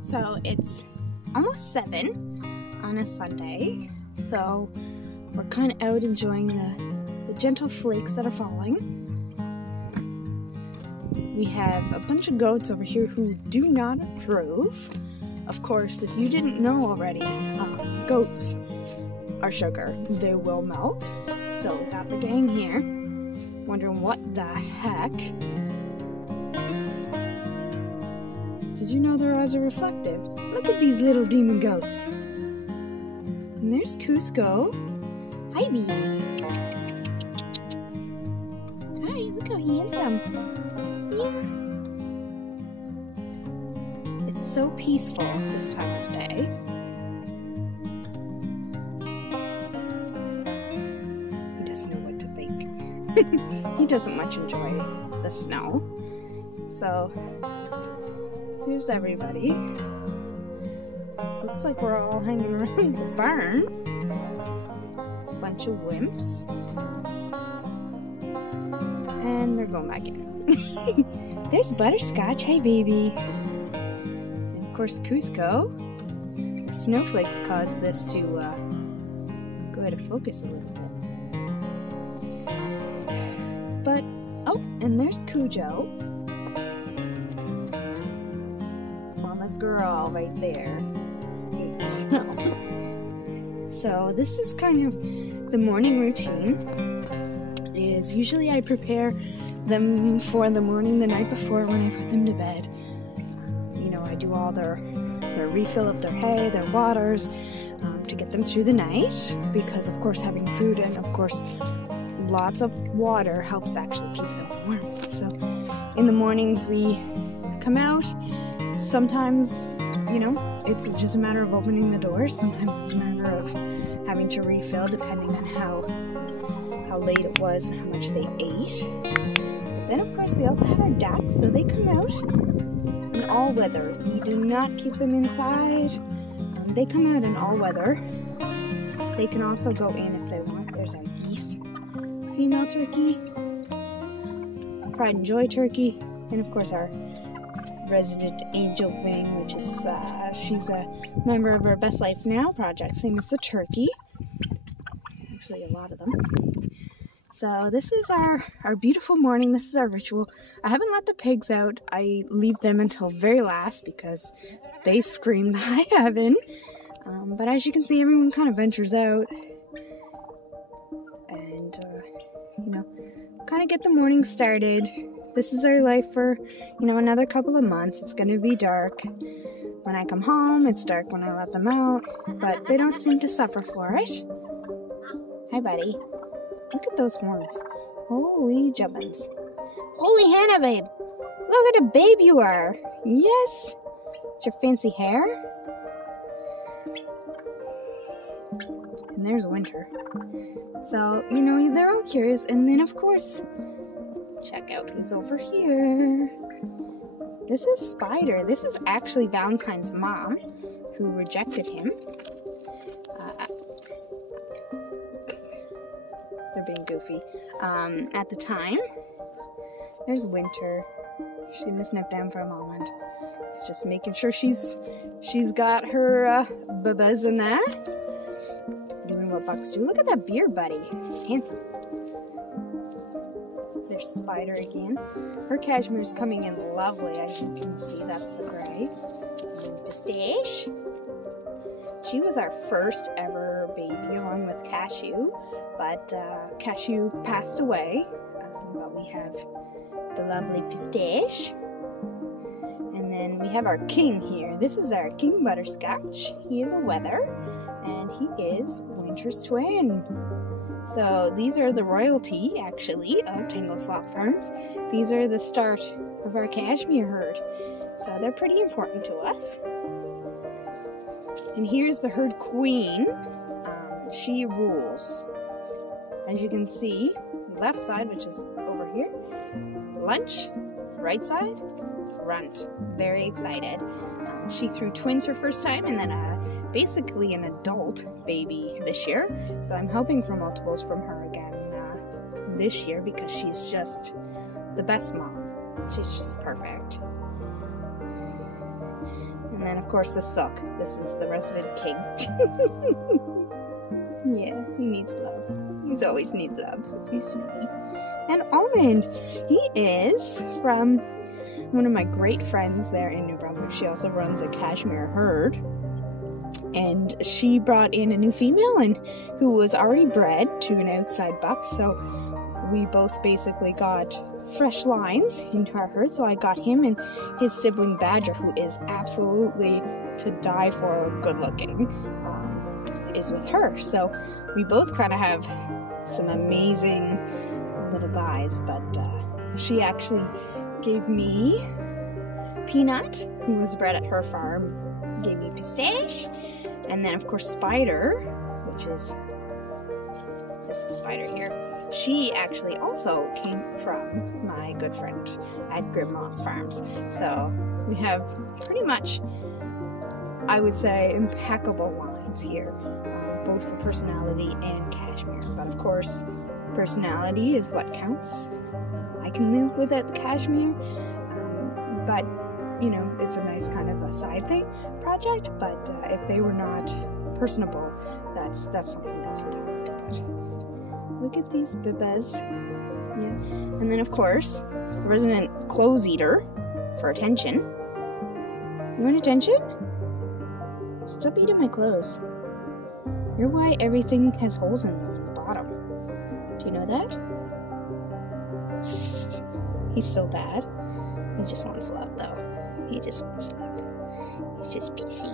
So it's almost 7 on a Sunday, so we're kind of out enjoying the gentle flakes that are falling. We have a bunch of goats over here who do not approve. Of course, if you didn't know already, goats are sugar. They will melt. So we got the gang here wondering what the heck. Did you know their eyes are reflective? Look at these little demon goats. And there's Cusco. Hi, baby. Hi, look how handsome. Yeah. It's so peaceful this time of day. He doesn't know what to think. He doesn't much enjoy the snow. So, here's everybody. Looks like we're all hanging around the barn. Bunch of wimps. And they're going back in. There's Butterscotch. Hey, baby. And of course, Cusco. The snowflakes caused this to go out of focus a little bit. But, oh, and there's Cujo. Mama's girl right there. So this is kind of the morning routine. Is usually I prepare them for the morning the night before when I put them to bed. You know, I do all their refill of their hay, their waters, to get them through the night, because of course having food and of course lots of water helps actually keep them warm. So in the mornings we come out. Sometimes, you know, it's just a matter of opening the doors. Sometimes it's a matter of having to refill depending on how late it was and how much they ate. But then of course we also have our ducks, so they come out in all weather. We do not keep them inside. They come out in all weather. They can also go in if they want. There's our geese, female turkey, pride and joy turkey, and of course our resident angel wing, which is she's a member of our Best Life Now project, same as the turkey. Actually, a lot of them. So this is our beautiful morning. This is our ritual. I haven't let the pigs out. I leave them until very last because they screamed high heaven. But as you can see, everyone kind of ventures out and you know, kind of get the morning started. This is our life for, you know, another couple of months. It's going to be dark when I come home. It's dark when I let them out, but they don't seem to suffer for it. Hi, buddy. Look at those horns. Holy jubbins. Holy Hannah, babe. Look at a babe you are. Yes. It's your fancy hair. And there's Winter. So, you know, they're all curious. And then, of course, check out who's over here. This is Spider. This is actually Valentine's mom, who rejected him. They're being goofy. At the time, there's Winter. She's gonna sniff down for a moment. It's just making sure she's got her babas in there. Doing what bucks do. Look at that beard, buddy. He's handsome. There's Spider again. Her cashmere's coming in lovely, as you can see. That's the gray. And Pistache. She was our first ever baby, along with Cashew, but Cashew passed away. But we have the lovely Pistache. And then we have our king here. This is our King Butterscotch. He is a wether, and he is Winter's twin. So these are the royalty, actually, of Tangled Flock Farms. These are the start of our cashmere herd. So they're pretty important to us. And here's the herd queen. She rules. As you can see, left side, which is over here, lunch, right side, runt. Very excited. She threw twins her first time, and then basically an adult baby this year. So I'm hoping for multiples from her again this year, because she's just the best mom. She's just perfect. And then, of course, the Sook. This is the resident king. Yeah, he needs love. He's always needs love. He's sweetie. And Almond, he is from one of my great friends there in New Brunswick. She also runs a cashmere herd. And she brought in a new female and who was already bred to an outside buck. So we both basically got fresh lines into our herd. So I got him and his sibling Badger, who is absolutely to die for good looking, is with her. So we both kind of have some amazing little guys, but she actually gave me Peanut, who was bred at her farm, gave me Pistache, and then of course Spider, which is this is Spider here. She actually also came from my good friend at Grandma's Farms. So we have pretty much, I would say, impeccable lines here, both for personality and cashmere. But of course, personality is what counts. I can live without the cashmere, but you know, it's a nice kind of a side thing project. But if they were not personable, that's something else entirely. But look at these bibas. Yeah. And then of course, the resident clothes eater for attention. You want attention? Stop eating my clothes. You're why everything has holes in them at the bottom. Do you know that? He's so bad. He just wants love, though. He just wants love. He's just PC.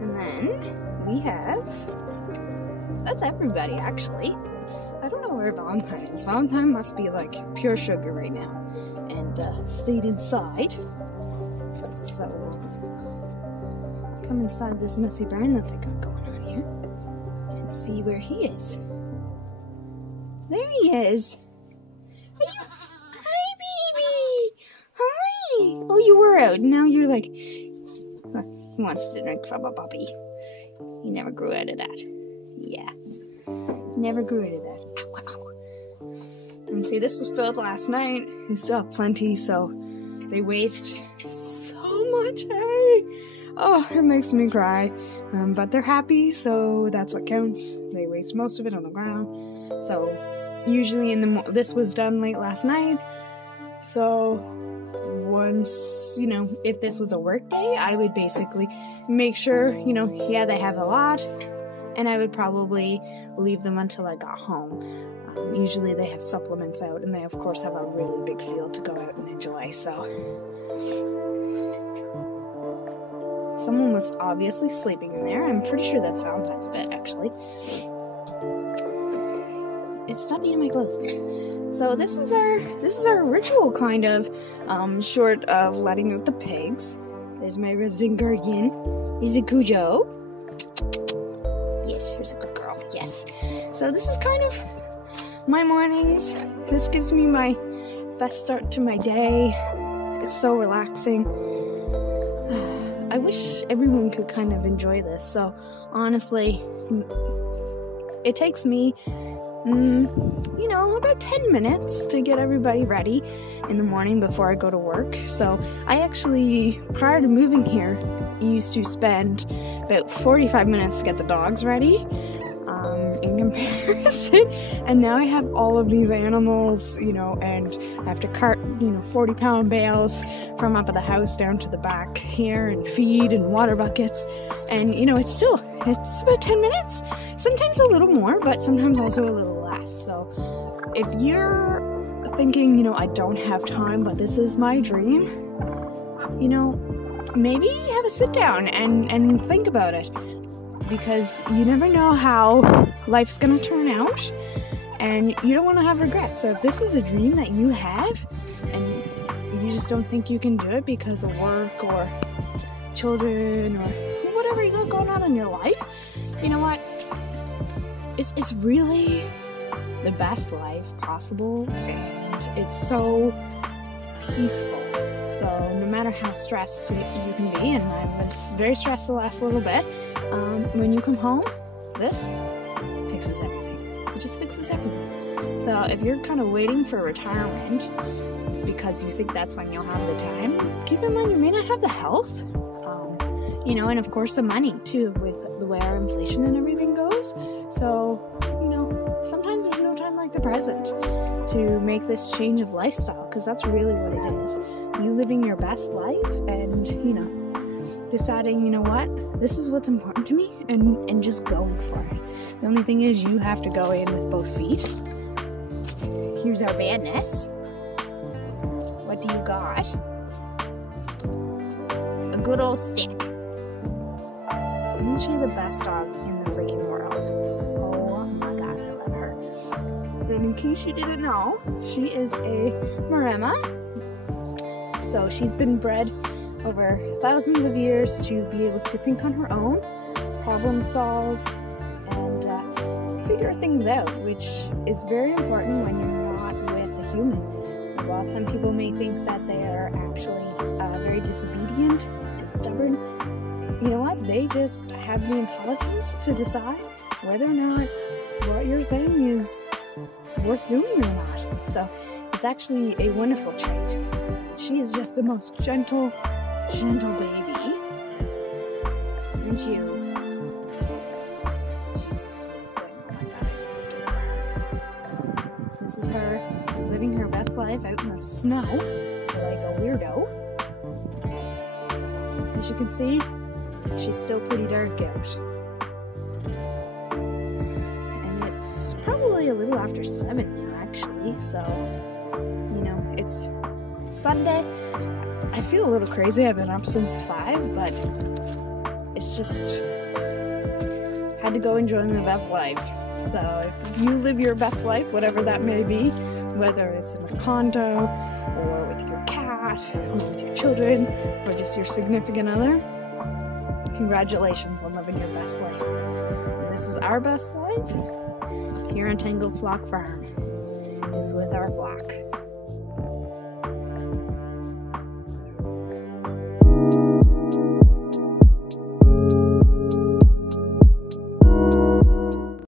And then we have... That's everybody, actually. I don't know where Valentine is. Valentine must be like pure sugar right now. And stayed inside. So come inside this messy barn that they got going on here and see where he is. There he is. Are you? Hi, baby. Hi. Oh, you were out. Now you're like, he wants to drink from a puppy. He never grew out of that. Yeah. Never grew out of that. Ow, ow. And see, this was filled last night. We still have plenty, so they waste so much hay. Oh, it makes me cry. But they're happy, so that's what counts. They waste most of it on the ground. So usually in the this was done late last night. So once, you know, if this was a work day, I would basically make sure, you know, yeah, they have a lot, and I would probably leave them until I got home. Usually they have supplements out, and they of course have a really big field to go out and enjoy, so. Someone was obviously sleeping in there. I'm pretty sure that's Valentine's bed, actually. Stop eating my clothes. So this is our ritual, kind of, short of letting out the pigs. There's my resident guardian. He's a Cujo. Yes, here's a good girl. Yes. So this is kind of my mornings. This gives me my best start to my day. It's so relaxing. I wish everyone could kind of enjoy this. So honestly, it takes me, you know, about 10 minutes to get everybody ready in the morning before I go to work. So I actually, prior to moving here, used to spend about 45 minutes to get the dogs ready. In comparison, and now I have all of these animals, you know, and I have to cart, you know, 40-pound bales from up at the house down to the back here and feed and water buckets, and you know, it's about 10 minutes, sometimes a little more, but sometimes also a little less. So if you're thinking, you know, I don't have time, but this is my dream, you know, maybe have a sit down and think about it. Because you never know how life's gonna turn out, and you don't want to have regrets. So if this is a dream that you have, and you just don't think you can do it because of work or children or whatever you got going on in your life, you know what? It's really the best life possible, and it's so peaceful. So no matter how stressed you can be, and I was very stressed the last little bit, when you come home, this fixes everything. It just fixes everything. So if you're kind of waiting for retirement because you think that's when you'll have the time, keep in mind you may not have the health, and of course the money too, with the way our inflation and everything goes. So, sometimes there's no time like the present to make this change of lifestyle, because that's really what it is. You living your best life and, deciding, this is what's important to me, and just going for it. The only thing is you have to go in with both feet. Here's our badness. What do you got? A good old stick. Isn't she the best dog in the freaking world? Oh my god, I love her. And in case you didn't know, she is a Maremma. So she's been bred over thousands of years to be able to think on her own, problem solve, and figure things out, which is very important when you're not with a human. So while some people may think that they are actually very disobedient and stubborn, you know what? They just have the intelligence to decide whether or not what you're saying is worth doing or not. So it's actually a wonderful trait. She is just the most gentle baby. Aren't you? She's the sweetest thing. Oh my god, I just adore her. So this is her living her best life out in the snow like a weirdo. So, as you can see, she's still pretty dark out. And it's probably a little after 7 now, actually. So, it's Sunday. I feel a little crazy. I've been up since 5, but it's just had to go enjoy my best life. So if you live your best life, whatever that may be, whether it's in a condo or with your cat or with your children or just your significant other, congratulations on living your best life. And this is our best life here on Tangled Flock Farm, is with our flock.